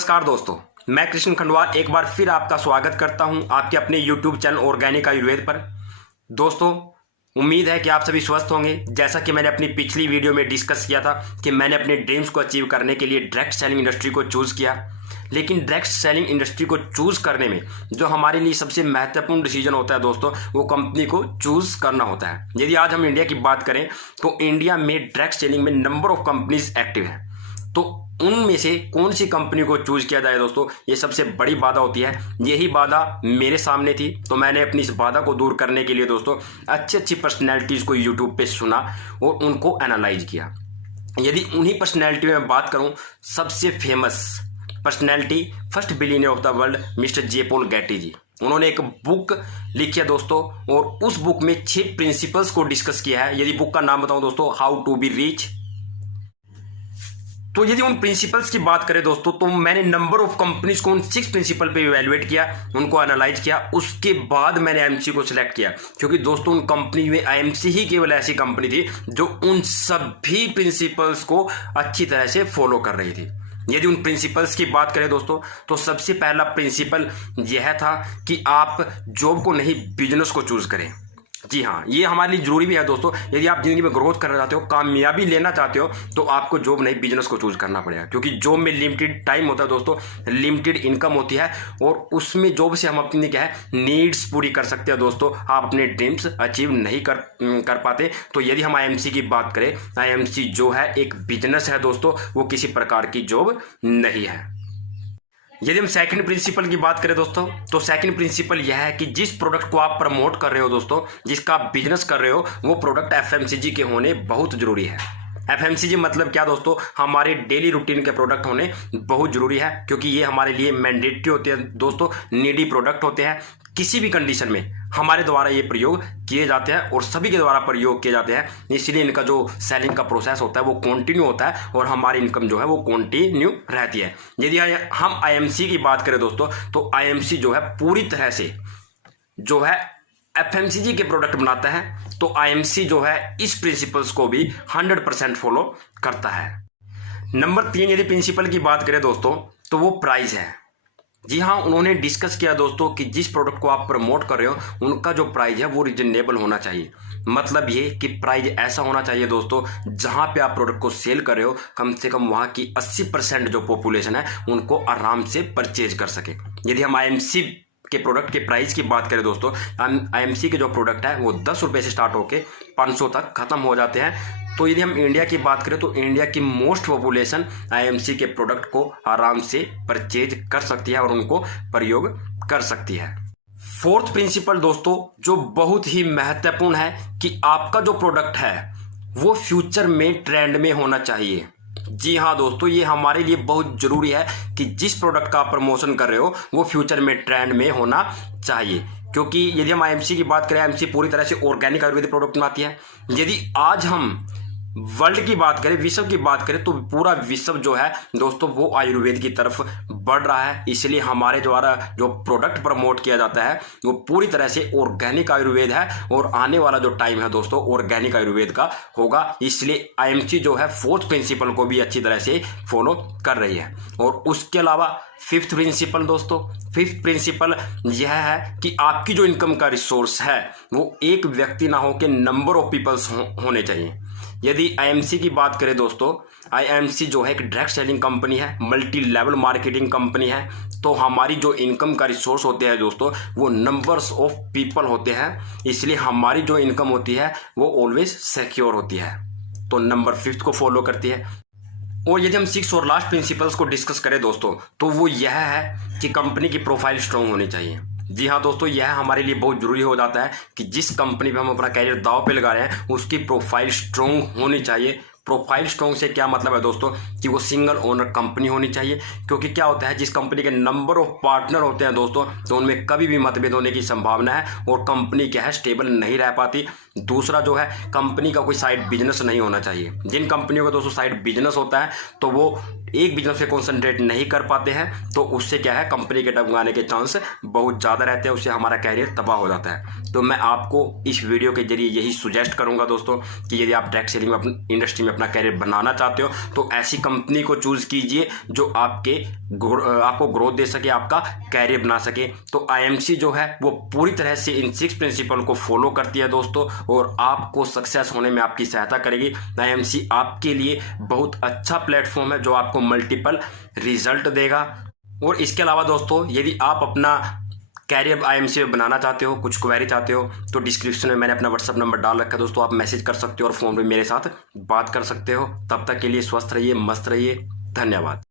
नमस्कार दोस्तों, मैं कृष्ण खंडवार एक बार फिर आपका स्वागत करता हूं आपके अपने YouTube चैनल ऑर्गेनिक आयुर्वेद पर। दोस्तों, उम्मीद है कि आप सभी स्वस्थ होंगे। जैसा कि मैंने अपनी पिछली वीडियो में डिस्कस किया था कि मैंने अपने ड्रीम्स को अचीव करने के लिए डायरेक्ट सेलिंग इंडस्ट्री को चूज़ किया, लेकिन डायरेक्ट सेलिंग इंडस्ट्री को चूज़ करने में जो हमारे लिए सबसे महत्वपूर्ण डिसीजन होता है दोस्तों, वो कंपनी को चूज़ करना होता है। यदि आज हम इंडिया की बात करें तो इंडिया में डायरेक्ट सेलिंग में नंबर ऑफ कंपनीज एक्टिव है, तो उनमें से कौन सी कंपनी को चूज किया जाए दोस्तों, ये सबसे बड़ी बाधा होती है। यही बाधा मेरे सामने थी, तो मैंने अपनी इस बाधा को दूर करने के लिए दोस्तों अच्छी अच्छी पर्सनैलिटीज़ को यूट्यूब पे सुना और उनको एनालाइज किया। यदि उन्हीं पर्सनैलिटी में बात करूं, सबसे famous personality, first billionaire of the world, mister J Paul Getty ji. उन्होंने एक बुक लिखी है दोस्तों, और उस बुक में 6 प्रिंसिपल्स को डिस्कस किया है। यदि बुक का नाम बताऊं दोस्तों, हाउ टू बी रिच। तो यदि उन प्रिंसिपल्स की बात करें दोस्तों, तो मैंने नंबर ऑफ कंपनीज को उन 6 प्रिंसिपल पे इवैल्यूएट किया, उनको एनालाइज किया। उसके बाद मैंने आईएमसी को सिलेक्ट किया, क्योंकि दोस्तों उन कंपनी में आईएमसी ही केवल ऐसी कंपनी थी जो उन सभी प्रिंसिपल्स को अच्छी तरह से फॉलो कर रही थी। यदि उन प्रिंसिपल्स की बात करें दोस्तों, तो सबसे पहला प्रिंसिपल यह था कि आप जॉब को नहीं, बिजनेस को चूज करें। जी हाँ, ये हमारे लिए जरूरी भी है दोस्तों। यदि आप जिंदगी में ग्रोथ करना चाहते हो, कामयाबी लेना चाहते हो, तो आपको जॉब नहीं, बिजनेस को चूज करना पड़ेगा, क्योंकि जॉब में लिमिटेड टाइम होता है दोस्तों, लिमिटेड इनकम होती है, और उसमें जॉब से हम अपनी क्या है नीड्स पूरी कर सकते हैं दोस्तों। आप अपने ड्रीम्स अचीव नहीं कर पाते। तो यदि हम आईएमसी की बात करें, आईएमसी जो है एक बिजनेस है दोस्तों, वो किसी प्रकार की जॉब नहीं है। यदि हम सेकंड प्रिंसिपल की बात करें दोस्तों, तो सेकंड प्रिंसिपल यह है कि जिस प्रोडक्ट को आप प्रमोट कर रहे हो दोस्तों, जिसका आप बिजनेस कर रहे हो, वो प्रोडक्ट एफएमसीजी के होने बहुत जरूरी है। एफएमसीजी मतलब क्या दोस्तों, हमारे डेली रूटीन के प्रोडक्ट होने बहुत जरूरी है, क्योंकि ये हमारे लिए मैंडेटरी होते हैं दोस्तों, नीडी प्रोडक्ट होते हैं। किसी भी कंडीशन में हमारे द्वारा ये प्रयोग किए जाते हैं और सभी के द्वारा प्रयोग किए जाते हैं, इसलिए इनका जो सेलिंग का प्रोसेस होता है वो कंटिन्यू होता है, और हमारी इनकम जो है वो कंटिन्यू रहती है। यदि हम आईएमसी की बात करें दोस्तों, तो आईएमसी जो है पूरी तरह से जो है एफएमसीजी के प्रोडक्ट बनाता है, तो आईएमसी जो है इस प्रिंसिपल्स को भी 100% फॉलो करता है। नंबर 3 यदि प्रिंसिपल की बात करें दोस्तों, तो वो प्राइस है। जी हाँ, उन्होंने डिस्कस किया दोस्तों कि जिस प्रोडक्ट को आप प्रमोट कर रहे हो, उनका जो प्राइस है वो रिजनेबल होना चाहिए। मतलब ये कि प्राइस ऐसा होना चाहिए दोस्तों, जहाँ पे आप प्रोडक्ट को सेल कर रहे हो, कम से कम वहाँ की 80% जो पॉपुलेशन है उनको आराम से परचेज कर सके। यदि हम आईएमसी के प्रोडक्ट के प्राइस की बात करें दोस्तों, आईएमसी के जो प्रोडक्ट है वो 10 रुपये से स्टार्ट होके 500 तक खत्म हो जाते हैं। तो यदि हम इंडिया की बात करें, तो इंडिया की मोस्ट पॉपुलेशन आईएमसी के प्रोडक्ट को आराम से परचेज कर सकती है और उनको प्रयोग कर सकती है। फोर्थ प्रिंसिपल दोस्तों, जो बहुत ही महत्वपूर्ण है, कि आपका जो प्रोडक्ट है वो फ्यूचर में ट्रेंड में होना चाहिए। जी हाँ दोस्तों, ये हमारे लिए बहुत जरूरी है कि जिस प्रोडक्ट का आप प्रमोशन कर रहे हो वो फ्यूचर में ट्रेंड में होना चाहिए। क्योंकि यदि हम आईएमसी की बात करें, आईएमसी पूरी तरह से ऑर्गेनिक आयुर्वेदिक प्रोडक्ट बनाती है। यदि आज हम वर्ल्ड की बात करें, विश्व की बात करें, तो पूरा विश्व जो है दोस्तों वो आयुर्वेद की तरफ बढ़ रहा है। इसलिए हमारे द्वारा जो प्रोडक्ट प्रमोट किया जाता है वो पूरी तरह से ऑर्गेनिक आयुर्वेद है, और आने वाला जो टाइम है दोस्तों ऑर्गेनिक आयुर्वेद का होगा। इसलिए आईएमसी जो है फोर्थ प्रिंसिपल को भी अच्छी तरह से फॉलो कर रही है। और उसके अलावा फिफ्थ प्रिंसिपल दोस्तों, फिफ्थ प्रिंसिपल यह है कि आपकी जो इनकम का रिसोर्स है वो एक व्यक्ति ना हो के नंबर ऑफ पीपल्स होने चाहिए। यदि आईएमसी की बात करें दोस्तों, आईएमसी जो है एक डायरेक्ट सेलिंग कंपनी है, मल्टी लेवल मार्केटिंग कंपनी है, तो हमारी जो इनकम का रिसोर्स होते हैं दोस्तों वो नंबर्स ऑफ पीपल होते हैं। इसलिए हमारी जो इनकम होती है वो ऑलवेज सिक्योर होती है, तो नंबर 5 को फॉलो करती है। और यदि हम 6 और लास्ट प्रिंसिपल्स को डिस्कस करें दोस्तों, तो वो यह है कि कंपनी की प्रोफाइल स्ट्रॉन्ग होनी चाहिए। जी हाँ दोस्तों, यह हमारे लिए बहुत जरूरी हो जाता है कि जिस कंपनी पे हम अपना कैरियर दांव पे लगा रहे हैं उसकी प्रोफाइल स्ट्रॉन्ग होनी चाहिए। प्रोफाइल स्ट्रॉन्ग से क्या मतलब है दोस्तों, कि वो सिंगल ओनर कंपनी होनी चाहिए। क्योंकि क्या होता है, जिस कंपनी के नंबर ऑफ पार्टनर होते हैं दोस्तों, तो उनमें कभी भी मतभेद होने की संभावना है, और कंपनी क्या है स्टेबल नहीं रह पाती। दूसरा जो है, कंपनी का कोई साइड बिजनेस नहीं होना चाहिए। जिन कंपनियों का दोस्तों साइड बिजनेस होता है, तो वो एक बिजनेस पे कॉन्सेंट्रेट नहीं कर पाते हैं तो उससे क्या है, कंपनी के डगमगाने के चांस बहुत ज़्यादा रहते हैं, उससे हमारा कैरियर तबाह हो जाता है। तो मैं आपको इस वीडियो के जरिए यही सुजेस्ट करूंगा दोस्तों कि यदि आप डायरेक्ट सेलिंग में इंडस्ट्री में अपना कैरियर बनाना चाहते हो तो ऐसी कंपनी को चूज़ कीजिए जो आपको ग्रोथ दे सके, आपका कैरियर बना सके। तो आईएमसी जो है वो पूरी तरह से इन 6 प्रिंसिपल को फॉलो करती है दोस्तों, और आपको सक्सेस होने में आपकी सहायता करेगी। आईएमसी आपके लिए बहुत अच्छा प्लेटफॉर्म है जो आपको मल्टीपल रिजल्ट देगा। और इसके अलावा दोस्तों यदि आप अपना कैरियर आईएमसी में बनाना चाहते हो, कुछ क्वेरी चाहते हो, तो डिस्क्रिप्शन में मैंने अपना व्हाट्सअप नंबर डाल रखा है दोस्तों, आप मैसेज कर सकते हो और फोन पे मेरे साथ बात कर सकते हो। तब तक के लिए स्वस्थ रहिए, मस्त रहिए, धन्यवाद।